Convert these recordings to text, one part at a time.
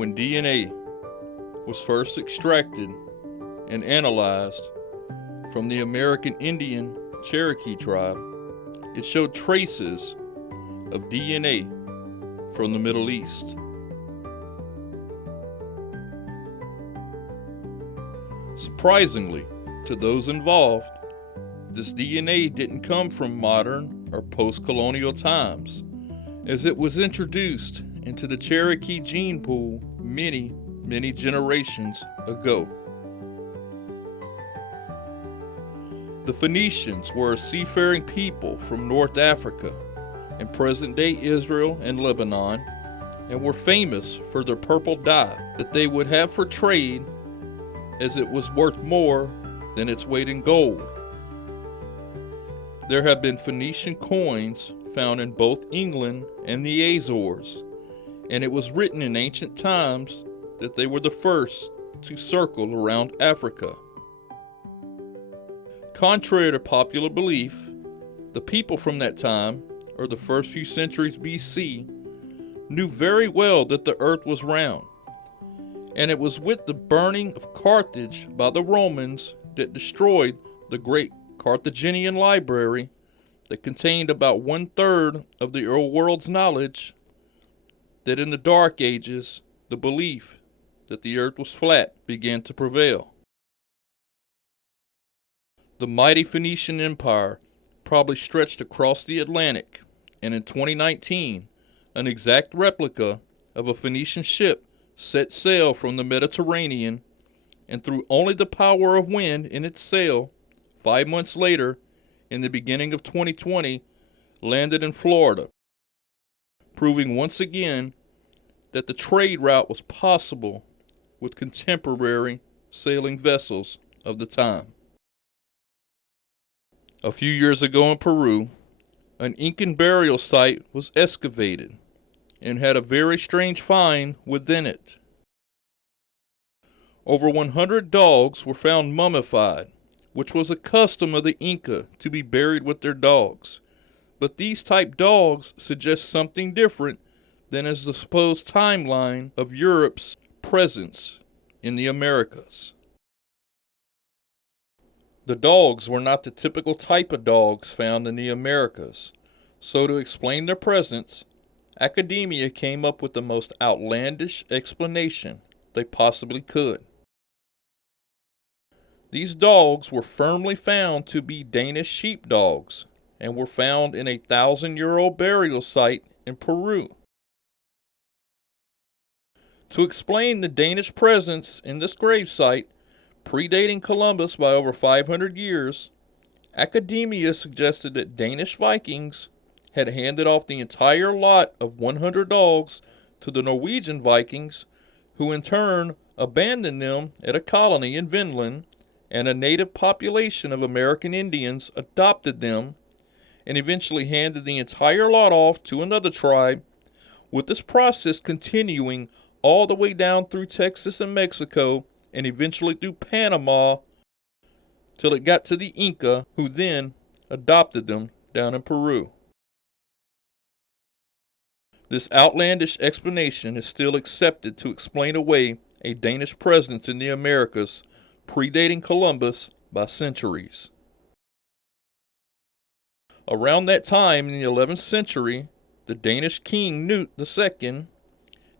When DNA was first extracted and analyzed from the American Indian Cherokee tribe, it showed traces of DNA from the Middle East. Surprisingly, to those involved, this DNA didn't come from modern or post-colonial times, as it was introduced into the Cherokee gene pool many generations ago. The Phoenicians were a seafaring people from North Africa in present-day Israel and Lebanon, and were famous for their purple dye that they would have for trade, as it was worth more than its weight in gold. There have been Phoenician coins found in both England and the Azores, and it was written in ancient times that they were the first to circle around Africa. Contrary to popular belief, the people from that time, or the first few centuries BC, knew very well that the earth was round, and it was with the burning of Carthage by the Romans that destroyed the great Carthaginian library that contained about 1/3 of the old world's knowledge, that in the Dark Ages, the belief that the earth was flat began to prevail. The mighty Phoenician Empire probably stretched across the Atlantic, and in 2019, an exact replica of a Phoenician ship set sail from the Mediterranean, and through only the power of wind in its sail, 5 months later, in the beginning of 2020, landed in Florida, proving once again that the trade route was possible with contemporary sailing vessels of the time. A few years ago in Peru, an Incan burial site was excavated and had a very strange find within it. Over 100 dogs were found mummified, which was a custom of the Inca to be buried with their dogs. But these type dogs suggest something different than is the supposed timeline of Europe's presence in the Americas. The dogs were not the typical type of dogs found in the Americas, so to explain their presence, academia came up with the most outlandish explanation they possibly could. These dogs were firmly found to be Danish sheepdogs and were found in a 1,000-year-old burial site in Peru. To explain the Danish presence in this gravesite, predating Columbus by over 500 years, academia suggested that Danish Vikings had handed off the entire lot of 100 dogs to the Norwegian Vikings, who in turn abandoned them at a colony in Vinland, and a native population of American Indians adopted them and eventually handed the entire lot off to another tribe, with this process continuing all the way down through Texas and Mexico and eventually through Panama till it got to the Inca, who then adopted them down in Peru. This outlandish explanation is still accepted to explain away a Danish presence in the Americas predating Columbus by centuries. Around that time in the 11th century, the Danish king Knut II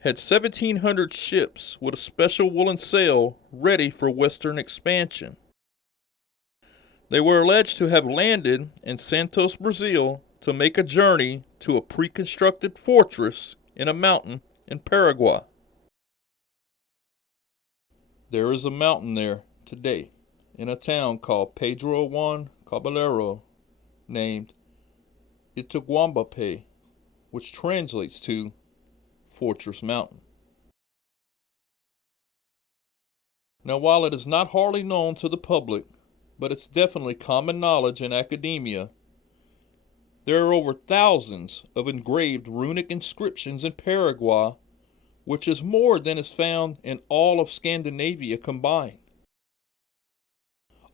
had 1,700 ships with a special woolen sail ready for western expansion. They were alleged to have landed in Santos, Brazil, to make a journey to a pre-constructed fortress in a mountain in Paraguay. There is a mountain there today in a town called Pedro Juan Caballero named Itaguambape, which translates to Fortress Mountain. Now, while it is not hardly known to the public, but it's definitely common knowledge in academia, there are over thousands of engraved runic inscriptions in Paraguay, which is more than is found in all of Scandinavia combined.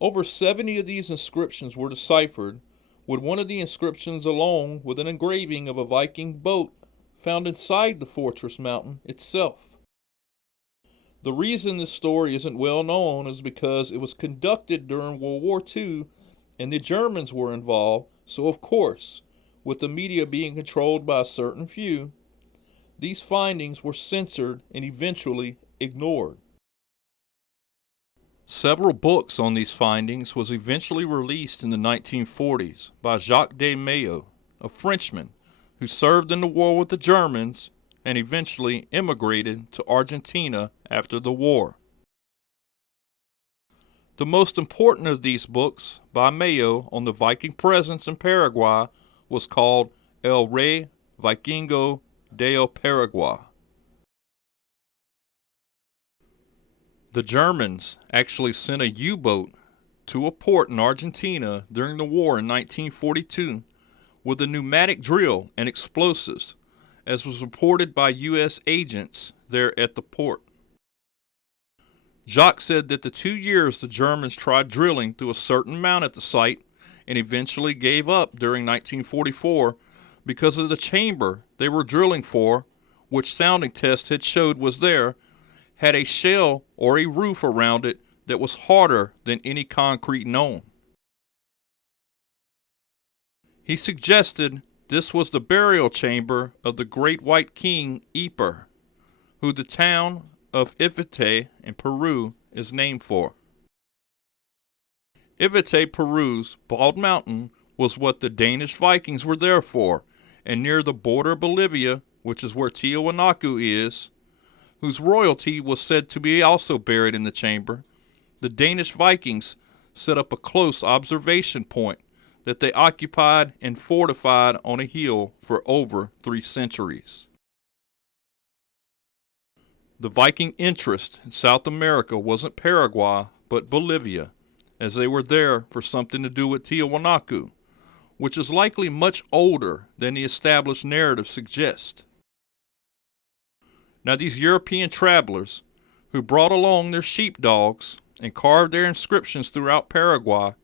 Over 70 of these inscriptions were deciphered, with one of the inscriptions along with an engraving of a Viking boat found inside the Fortress Mountain itself. The reason this story isn't well known is because it was conducted during World War II and the Germans were involved, so of course, with the media being controlled by a certain few, these findings were censored and eventually ignored. Several books on these findings was eventually released in the 1940s by Jacques de Maillet, a Frenchman who served in the war with the Germans and eventually immigrated to Argentina after the war. The most important of these books by Maillet on the Viking presence in Paraguay was called El Rey Vikingo del Paraguay. The Germans actually sent a U-boat to a port in Argentina during the war in 1942 with a pneumatic drill and explosives, as was reported by U.S. agents there at the port. Jacques said that the 2 years the Germans tried drilling through a certain mount at the site and eventually gave up during 1944 because of the chamber they were drilling for, which sounding tests had showed was there, had a shell or a roof around it that was harder than any concrete known. He suggested this was the burial chamber of the great white king Ypres, who the town of Ivite in Peru is named for. Ivite, Peru's Bald Mountain, was what the Danish Vikings were there for, and near the border of Bolivia, which is where Tiwanaku is, whose royalty was said to be also buried in the chamber, the Danish Vikings set up a close observation point that they occupied and fortified on a hill for over 3 centuries. The Viking interest in South America wasn't Paraguay, but Bolivia, as they were there for something to do with Tiwanaku, which is likely much older than the established narrative suggests. Now these European travelers, who brought along their sheepdogs and carved their inscriptions throughout Paraguay,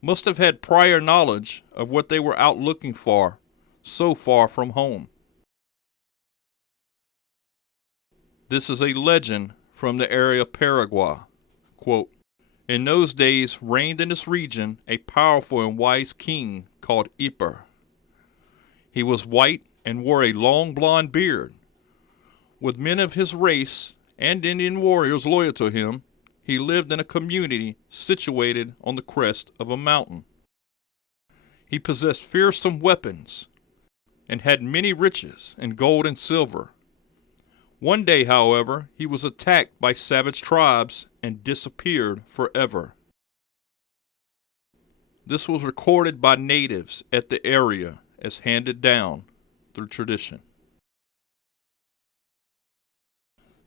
must have had prior knowledge of what they were out looking for, so far from home. This is a legend from the area of Paraguay. Quote, "In those days reigned in this region a powerful and wise king called Ypres. He was white and wore a long blonde beard. With men of his race and Indian warriors loyal to him, he lived in a community situated on the crest of a mountain. He possessed fearsome weapons and had many riches in gold and silver. One day, however, he was attacked by savage tribes and disappeared forever. This was recorded by natives at the area as handed down through tradition."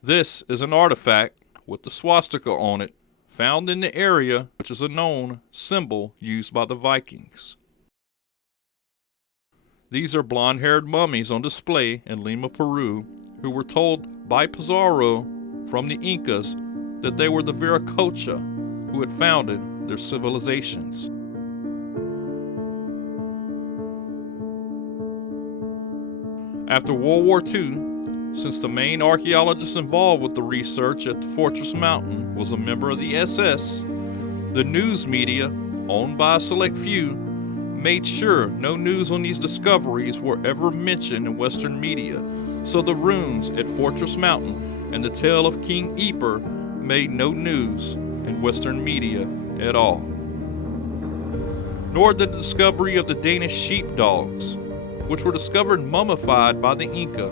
This is an artifact with the swastika on it, found in the area, which is a known symbol used by the Vikings. These are blonde-haired mummies on display in Lima, Peru, who were told by Pizarro from the Incas that they were the Viracocha who had founded their civilizations. After World War II, since the main archaeologist involved with the research at the Fortress Mountain was a member of the SS, the news media, owned by a select few, made sure no news on these discoveries were ever mentioned in Western media, so the ruins at Fortress Mountain and the tale of King Ypres made no news in Western media at all. Nor did the discovery of the Danish sheepdogs, which were discovered mummified by the Inca,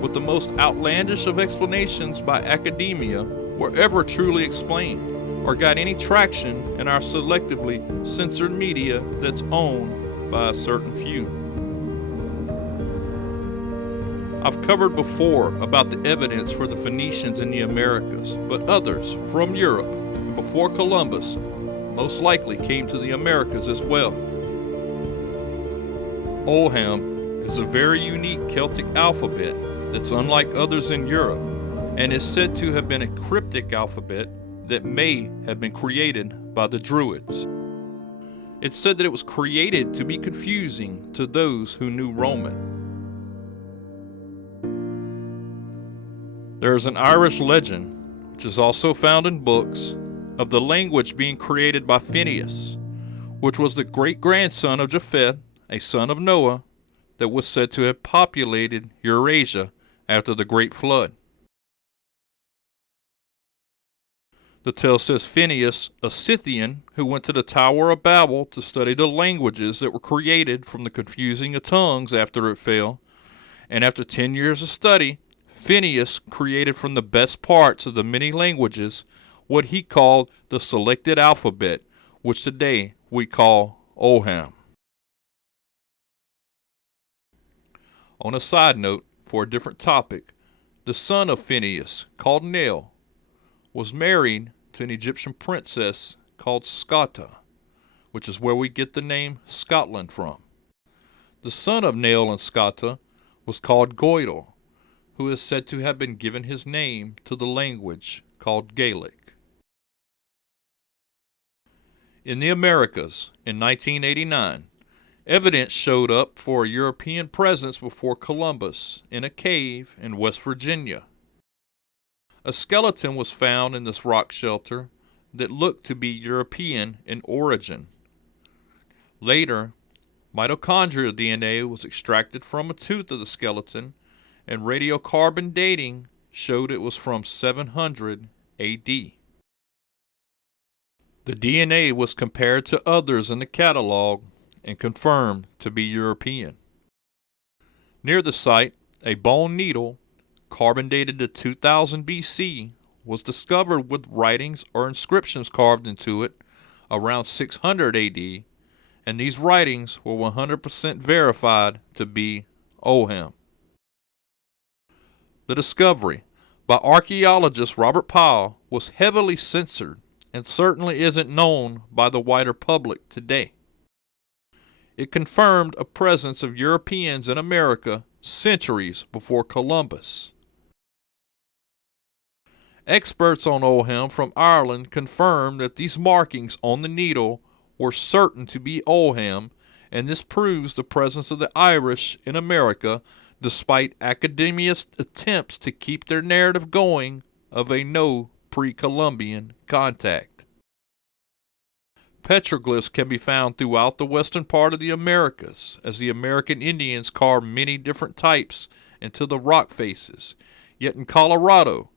with the most outlandish of explanations by academia, were ever truly explained, or got any traction in our selectively censored media that's owned by a certain few. I've covered before about the evidence for the Phoenicians in the Americas, but others from Europe before Columbus most likely came to the Americas as well. Olham is a very unique Celtic alphabet that's unlike others in Europe, and is said to have been a cryptic alphabet that may have been created by the Druids. It's said that it was created to be confusing to those who knew Roman. There is an Irish legend which is also found in books, of the language being created by Phineas, which was the great-grandson of Japheth, a son of Noah, that was said to have populated Eurasia after the Great Flood. The tale says Phineas, a Scythian who went to the Tower of Babel to study the languages that were created from the confusing of tongues after it fell, and after 10 years of study, Phineas created from the best parts of the many languages what he called the selected alphabet, which today we call Oham. On a side note, for a different topic, the son of Phineas, called Nel, was married to an Egyptian princess called Skata, which is where we get the name Scotland from. The son of Nel and Skata was called Goidel, who is said to have been given his name to the language called Gaelic. In the Americas, in 1989, evidence showed up for a European presence before Columbus in a cave in West Virginia. A skeleton was found in this rock shelter that looked to be European in origin. Later, mitochondrial DNA was extracted from a tooth of the skeleton, and radiocarbon dating showed it was from 700 AD. The DNA was compared to others in the catalog and confirmed to be European. Near the site, a bone needle, carbon dated to 2000 BC, was discovered with writings or inscriptions carved into it around 600 AD, and these writings were 100% verified to be Oham. The discovery by archaeologist Robert Powell was heavily censored and certainly isn't known by the wider public today. It confirmed a presence of Europeans in America centuries before Columbus. Experts on Oham from Ireland confirmed that these markings on the needle were certain to be Oham, and this proves the presence of the Irish in America despite academia's attempts to keep their narrative going of a no pre-Columbian contact. Petroglyphs can be found throughout the western part of the Americas, as the American Indians carved many different types into the rock faces, yet in Colorado,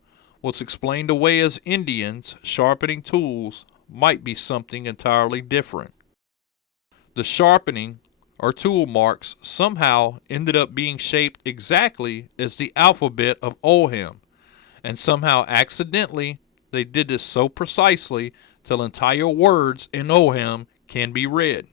what's explained away as Indians sharpening tools might be something entirely different. The sharpening or tool marks somehow ended up being shaped exactly as the alphabet of Oham, and somehow accidentally they did this so precisely till entire words in Oham can be read.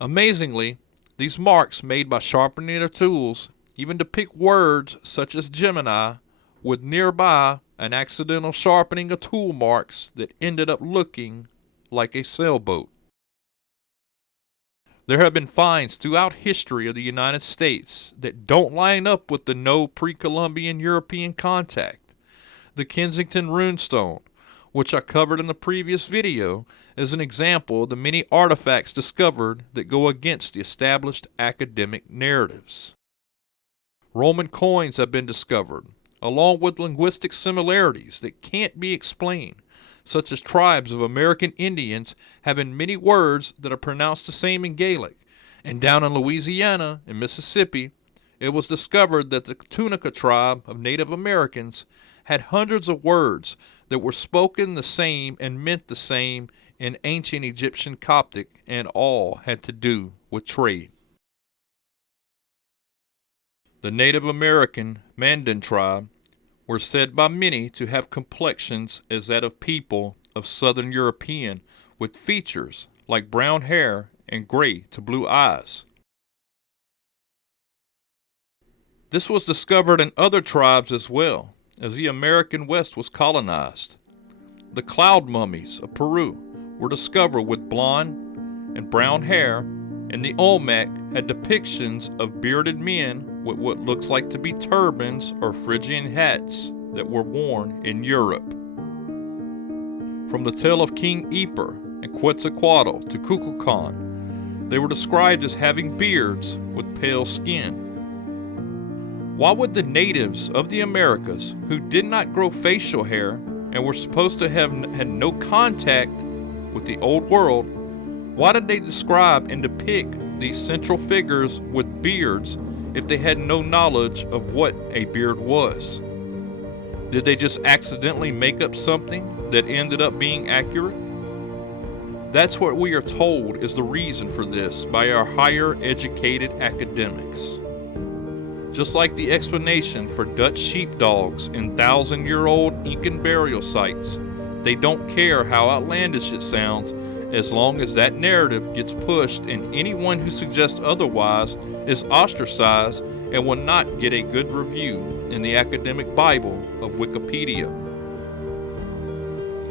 Amazingly, these marks made by sharpening their tools even depict words such as Gemini, with nearby an accidental sharpening of tool marks that ended up looking like a sailboat. There have been finds throughout history of the United States that don't line up with the no pre-Columbian European contact. The Kensington runestone, which I covered in the previous video, is an example of the many artifacts discovered that go against the established academic narratives. Roman coins have been discovered, along with linguistic similarities that can't be explained, such as tribes of American Indians having many words that are pronounced the same in Gaelic. And down in Louisiana and Mississippi, it was discovered that the Tunica tribe of Native Americans had hundreds of words that were spoken the same and meant the same in ancient Egyptian Coptic, and all had to do with trade. The Native American Mandan tribe were said by many to have complexions as that of people of Southern European, with features like brown hair and gray to blue eyes. This was discovered in other tribes as well, as the American West was colonized. The cloud mummies of Peru were discovered with blonde and brown hair, and the Olmec had depictions of bearded men with what looks like to be turbans or Phrygian hats that were worn in Europe. From the tale of King Eper and Quetzalcoatl to Kukulkan, they were described as having beards with pale skin. Why would the natives of the Americas, who did not grow facial hair and were supposed to have had no contact with the old world, why did they describe and depict these central figures with beards if they had no knowledge of what a beard was? Did they just accidentally make up something that ended up being accurate? That's what we are told is the reason for this by our higher educated academics. Just like the explanation for Dutch sheepdogs in 1,000-year-old Incan burial sites, they don't care how outlandish it sounds as long as that narrative gets pushed, and anyone who suggests otherwise is ostracized and will not get a good review in the academic Bible of Wikipedia.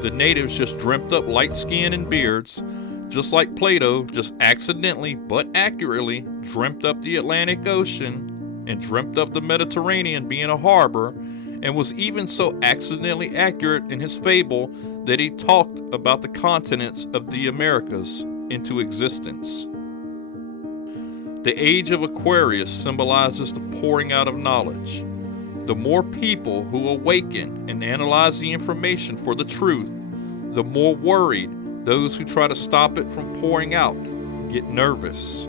The natives just dreamt up light skin and beards, just like Plato just accidentally but accurately dreamt up the Atlantic Ocean and dreamt up the Mediterranean being a harbor, and was even so accidentally accurate in his fable that he talked about the continents of the Americas into existence. The age of Aquarius symbolizes the pouring out of knowledge. The more people who awaken and analyze the information for the truth, the more worried those who try to stop it from pouring out get nervous.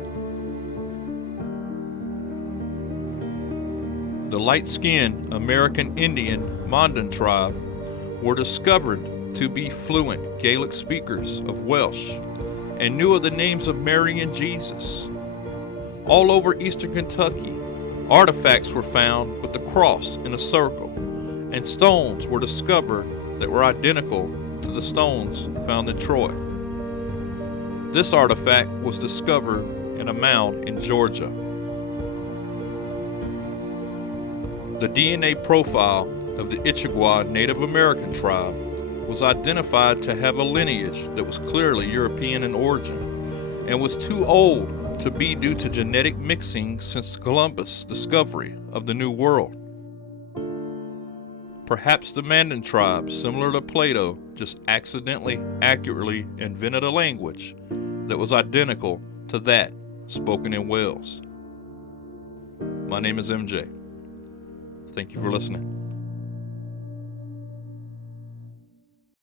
The light-skinned American Indian Mandan tribe were discovered to be fluent Gaelic speakers of Welsh and knew of the names of Mary and Jesus. All over eastern Kentucky, artifacts were found with the cross in a circle, and stones were discovered that were identical to the stones found in Troy. This artifact was discovered in a mound in Georgia. The DNA profile of the Ichagua Native American tribe was identified to have a lineage that was clearly European in origin and was too old to be due to genetic mixing since Columbus' discovery of the New World. Perhaps the Mandan tribe, similar to Plato, just accidentally, accurately invented a language that was identical to that spoken in Wales. My name is MJ. Thank you for listening.